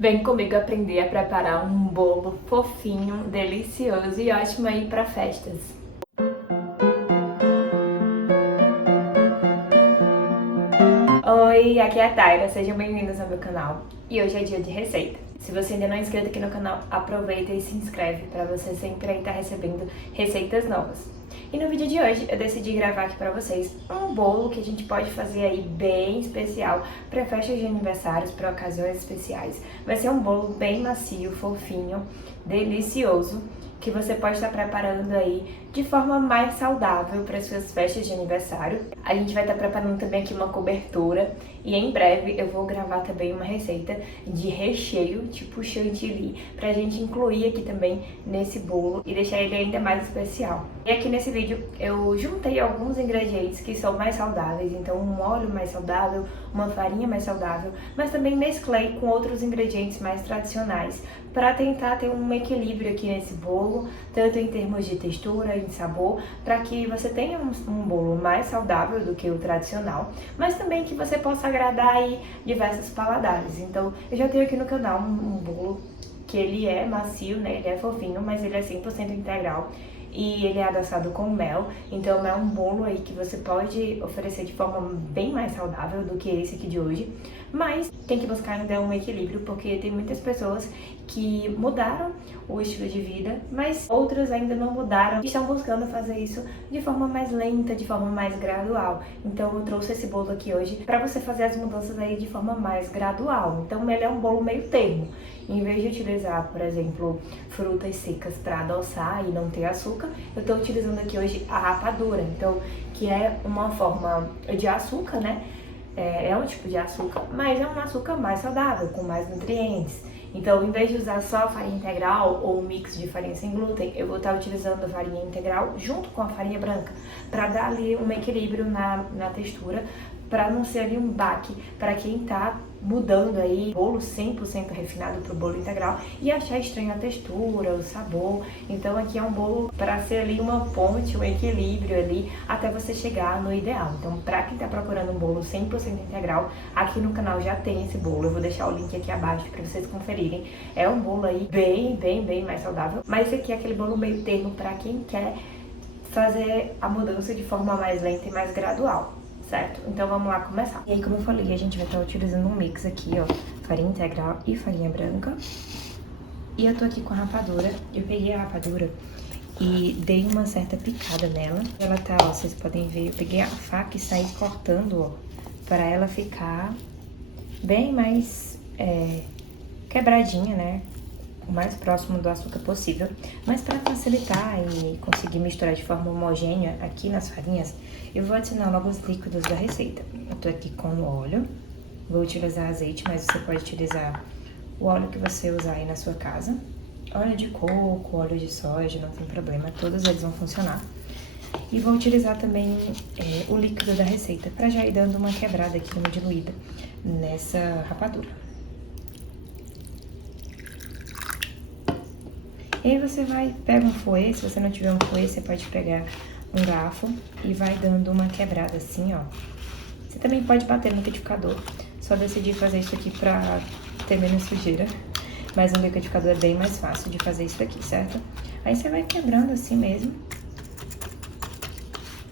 Vem comigo aprender a preparar um bolo fofinho, delicioso e ótimo aí para festas. Oi, aqui é a Taira, sejam bem-vindos ao meu canal e hoje é dia de receita. Se você ainda não é inscrito aqui no canal, aproveita e se inscreve para você sempre estar recebendo receitas novas. E no vídeo de hoje eu decidi gravar aqui para vocês um bolo que a gente pode fazer aí bem especial para festas de aniversários, para ocasiões especiais. Vai ser um bolo bem macio, fofinho, delicioso, que você pode estar preparando aí de forma mais saudável para as suas festas de aniversário. A gente vai estar preparando também aqui uma cobertura e em breve eu vou gravar também uma receita de recheio, tipo chantilly, pra gente incluir aqui também nesse bolo e deixar ele ainda mais especial. E aqui nesse vídeo eu juntei alguns ingredientes que são mais saudáveis, então um óleo mais saudável, uma farinha mais saudável, mas também mesclei com outros ingredientes mais tradicionais para tentar ter um equilíbrio aqui nesse bolo, tanto em termos de textura e de sabor, para que você tenha um bolo mais saudável do que o tradicional, mas também que você possa agradar aí diversos paladares. Então, eu já tenho aqui no canal um bolo que ele é macio, né? Ele é fofinho, mas ele é 100% integral. E ele é adoçado com mel, então é um bolo aí que você pode oferecer de forma bem mais saudável do que esse aqui de hoje, mas tem que buscar ainda um equilíbrio, porque tem muitas pessoas que mudaram o estilo de vida, mas outras ainda não mudaram e estão buscando fazer isso de forma mais lenta, de forma mais gradual. Então eu trouxe esse bolo aqui hoje para você fazer as mudanças aí de forma mais gradual. Então ele é um bolo meio termo. Em vez de utilizar, por exemplo, frutas secas para adoçar e não ter açúcar, eu estou utilizando aqui hoje a rapadura, então, que é uma forma de açúcar, né? É um tipo de açúcar, mas é um açúcar mais saudável, com mais nutrientes. Então, em vez de usar só farinha integral ou um mix de farinha sem glúten, eu vou estar utilizando a farinha integral junto com a farinha branca, para dar ali um equilíbrio na textura, para não ser ali um baque para quem tá mudando aí bolo 100% refinado para o bolo integral e achar estranha a textura, o sabor. Então aqui é um bolo para ser ali uma ponte, um equilíbrio ali até você chegar no ideal. Então para quem tá procurando um bolo 100% integral, aqui no canal já tem esse bolo. Eu vou deixar o link aqui abaixo para vocês conferirem. É um bolo aí bem mais saudável, mas esse aqui é aquele bolo meio termo para quem quer fazer a mudança de forma mais lenta e mais gradual. Certo? Então vamos lá começar. E aí, como eu falei, a gente vai estar utilizando um mix aqui, ó, farinha integral e farinha branca. E eu tô aqui com a rapadura. Eu peguei a rapadura e dei uma certa picada nela. Ela tá, ó, vocês podem ver, eu peguei a faca e saí cortando, ó, para ela ficar bem mais quebradinha, né? O mais próximo do açúcar possível, mas para facilitar e conseguir misturar de forma homogênea aqui nas farinhas, eu vou adicionar logo os líquidos da receita. Eu tô aqui com o óleo, vou utilizar azeite, mas você pode utilizar o óleo que você usar aí na sua casa. Óleo de coco, óleo de soja, não tem problema, todos eles vão funcionar. E vou utilizar também o líquido da receita, para já ir dando uma quebrada aqui, uma diluída nessa rapadura. E aí você pega um fouet, se você não tiver um fouet, você pode pegar um garfo e vai dando uma quebrada assim, ó. Você também pode bater no liquidificador, só decidi fazer isso aqui pra ter menos sujeira, mas no liquidificador é bem mais fácil de fazer isso aqui, certo? Aí você vai quebrando assim mesmo.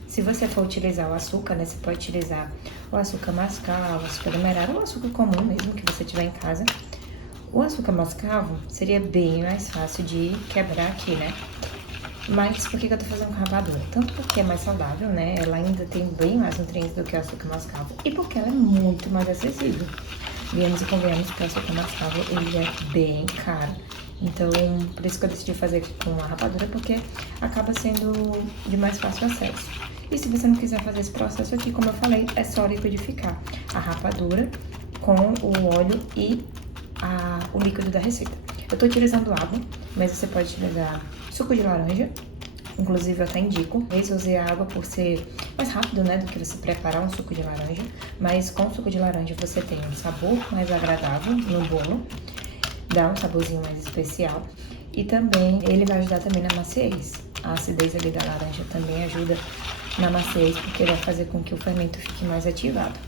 Se você for utilizar o açúcar, né, você pode utilizar o açúcar mascavo, o açúcar demerara ou o açúcar comum mesmo que você tiver em casa. O açúcar mascavo seria bem mais fácil de quebrar aqui, né? Mas por que eu tô fazendo com rapadura? Tanto porque é mais saudável, né? Ela ainda tem bem mais nutrientes do que o açúcar mascavo. E porque ela é muito mais acessível. Viemos e convenhamos que o açúcar mascavo, ele é bem caro. Então, por isso que eu decidi fazer com a rapadura, porque acaba sendo de mais fácil acesso. E se você não quiser fazer esse processo aqui, como eu falei, é só liquidificar a rapadura com o óleo e o líquido da receita. Eu tô utilizando água, mas você pode utilizar suco de laranja. Inclusive, eu até indico. Eu usei a água por ser mais rápido, né, do que você preparar um suco de laranja. Mas com o suco de laranja você tem um sabor mais agradável no bolo. Dá um saborzinho mais especial. E também, ele vai ajudar também na maciez. A acidez ali da laranja também ajuda na maciez, porque vai fazer com que o fermento fique mais ativado.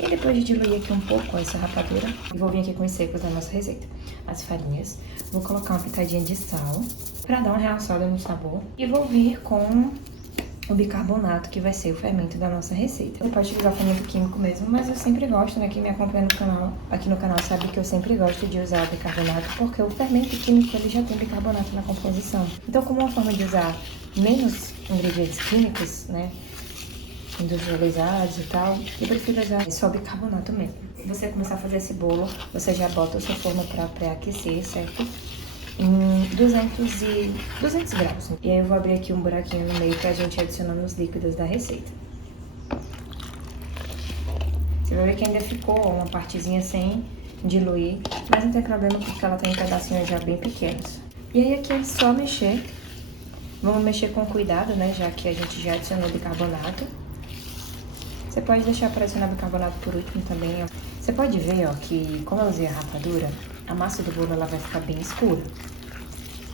E depois de diluir aqui um pouco essa rapadura, eu vou vir aqui com os secos da nossa receita. As farinhas, vou colocar uma pitadinha de sal para dar uma realçada no sabor. E vou vir com o bicarbonato, que vai ser o fermento da nossa receita. Você pode utilizar fermento químico mesmo, mas eu sempre gosto, né? Quem me acompanha no canal, aqui no canal sabe que eu sempre gosto de usar o bicarbonato, porque o fermento químico ele já tem bicarbonato na composição. Então, como uma forma de usar menos ingredientes químicos, né? Industrializados e tal, eu prefiro usar só bicarbonato mesmo. Se você começar a fazer esse bolo, você já bota o seu forno para pré-aquecer, certo? Em 200 graus. E aí eu vou abrir aqui um buraquinho no meio pra gente adicionar nos líquidos da receita. Você vai ver que ainda ficou uma partezinha sem diluir, mas não tem problema porque ela tem pedacinhos já bem pequenos. E aí aqui é só mexer. Vamos mexer com cuidado, né, já que a gente já adicionou bicarbonato. Você pode deixar para adicionar bicarbonato por último também, ó. Você pode ver, ó, que como eu usei a rapadura, a massa do bolo ela vai ficar bem escura.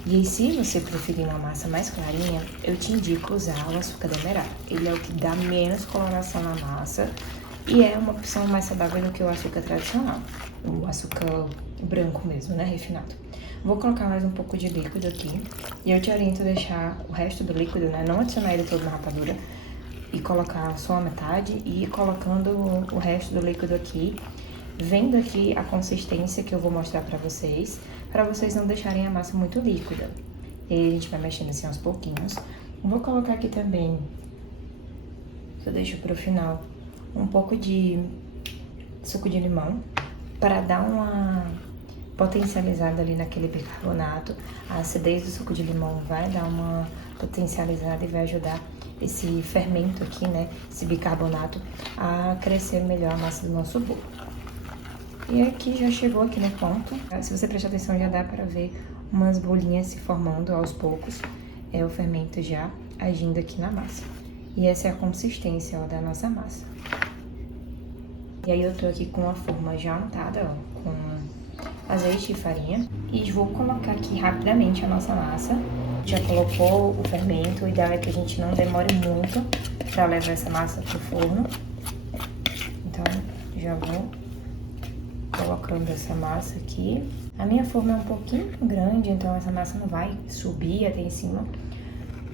E aí, se você preferir uma massa mais clarinha, eu te indico usar o açúcar demerara. Ele é o que dá menos coloração na massa e é uma opção mais saudável do que o açúcar tradicional. O açúcar branco mesmo, né, refinado. Vou colocar mais um pouco de líquido aqui e eu te oriento a deixar o resto do líquido, né, não adicionar ele todo na rapadura, e colocar só a metade e ir colocando o resto do líquido aqui, vendo aqui a consistência que eu vou mostrar pra vocês não deixarem a massa muito líquida. E aí a gente vai mexendo assim aos pouquinhos. Vou colocar aqui também, que eu deixo pro final, um pouco de suco de limão, para dar uma potencializada ali naquele bicarbonato. A acidez do suco de limão vai dar uma potencializada e vai ajudar esse fermento aqui, né, esse bicarbonato, a crescer melhor a massa do nosso bolo. E aqui já chegou aqui no ponto. Se você prestar atenção, já dá para ver umas bolinhas se formando aos poucos. É o fermento já agindo aqui na massa. E essa é a consistência, ó, da nossa massa. E aí eu tô aqui com a forma já untada, ó, com azeite e farinha. E vou colocar aqui rapidamente a nossa massa. Já colocou o fermento, o ideal é que a gente não demore muito para levar essa massa pro forno. Então, já vou colocando essa massa aqui. A minha forma é um pouquinho grande, então essa massa não vai subir até em cima.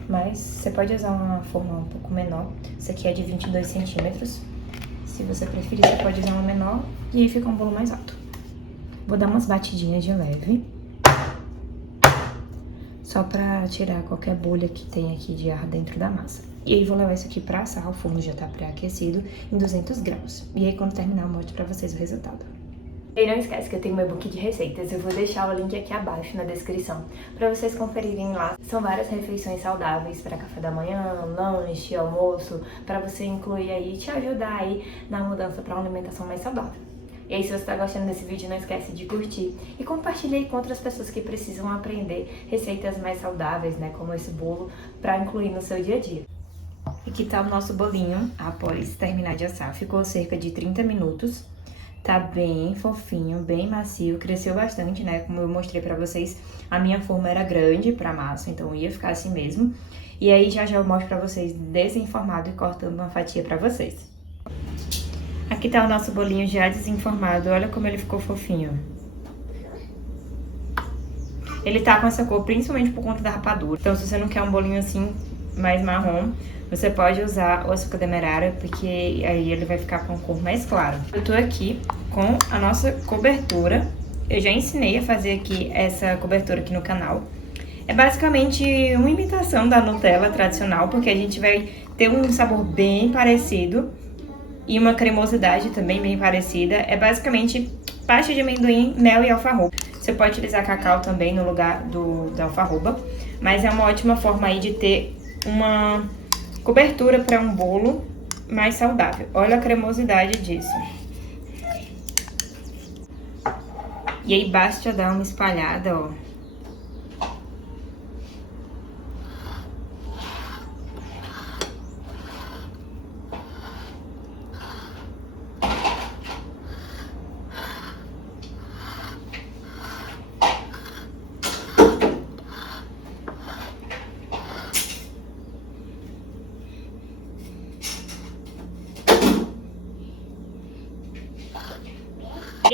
Mas você pode usar uma forma um pouco menor. Essa aqui é de 22 centímetros. Se você preferir, você pode usar uma menor e aí fica um bolo mais alto. Vou dar umas batidinhas de leve, só pra tirar qualquer bolha que tem aqui de ar dentro da massa. E aí vou levar isso aqui pra assar, o forno já tá pré-aquecido em 200 graus. E aí quando terminar eu mostro pra vocês o resultado. E não esquece que eu tenho meu e-book de receitas, eu vou deixar o link aqui abaixo na descrição para vocês conferirem lá. São várias refeições saudáveis para café da manhã, lanche, almoço, para você incluir aí e te ajudar aí na mudança para uma alimentação mais saudável. E aí, se você está gostando desse vídeo, não esquece de curtir e compartilhar aí com outras pessoas que precisam aprender receitas mais saudáveis, né, como esse bolo, para incluir no seu dia a dia. E que tal o nosso bolinho após terminar de assar? Ficou cerca de 30 minutos. Tá bem fofinho, bem macio, cresceu bastante, né? Como eu mostrei pra vocês, a minha forma era grande pra massa, então ia ficar assim mesmo. E aí já eu mostro pra vocês desenformado e cortando uma fatia pra vocês. Aqui tá o nosso bolinho já desenformado, olha como ele ficou fofinho. Ele tá com essa cor principalmente por conta da rapadura. Então se você não quer um bolinho assim, mais marrom, você pode usar o açúcar demerara, porque aí ele vai ficar com a cor mais clara. Eu tô aqui com a nossa cobertura. Eu já ensinei a fazer aqui essa cobertura aqui no canal. É basicamente uma imitação da Nutella tradicional, porque a gente vai ter um sabor bem parecido e uma cremosidade também bem parecida. É basicamente pasta de amendoim, mel e alfarroba. Você pode utilizar cacau também no lugar da alfarroba, mas é uma ótima forma aí de ter uma cobertura para um bolo mais saudável. Olha a cremosidade disso. E aí basta dar uma espalhada, ó.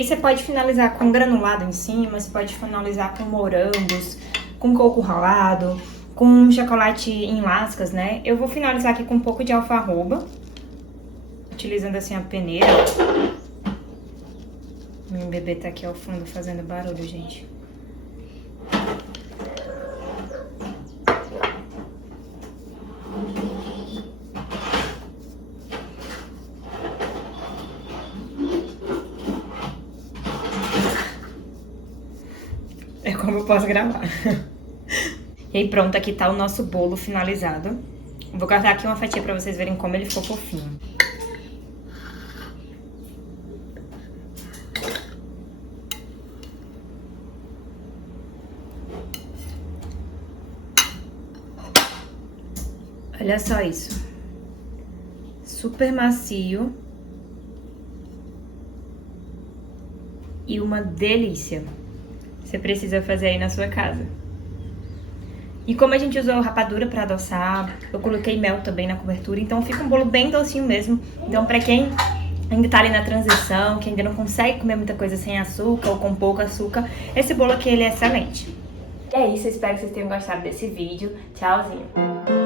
E você pode finalizar com granulado em cima, você pode finalizar com morangos, com coco ralado, com chocolate em lascas, né? Eu vou finalizar aqui com um pouco de alfarroba, utilizando assim a peneira. Meu bebê tá aqui ao fundo fazendo barulho, gente. É como eu posso gravar. E aí pronto, aqui tá o nosso bolo finalizado. Vou cortar aqui uma fatia pra vocês verem como ele ficou fofinho. Olha só isso. Super macio. E uma delícia. Você precisa fazer aí na sua casa. E como a gente usou rapadura pra adoçar, eu coloquei mel também na cobertura, então fica um bolo bem docinho mesmo. Então pra quem ainda tá ali na transição, que ainda não consegue comer muita coisa sem açúcar ou com pouco açúcar, esse bolo aqui ele é excelente. E é isso, eu espero que vocês tenham gostado desse vídeo. Tchauzinho!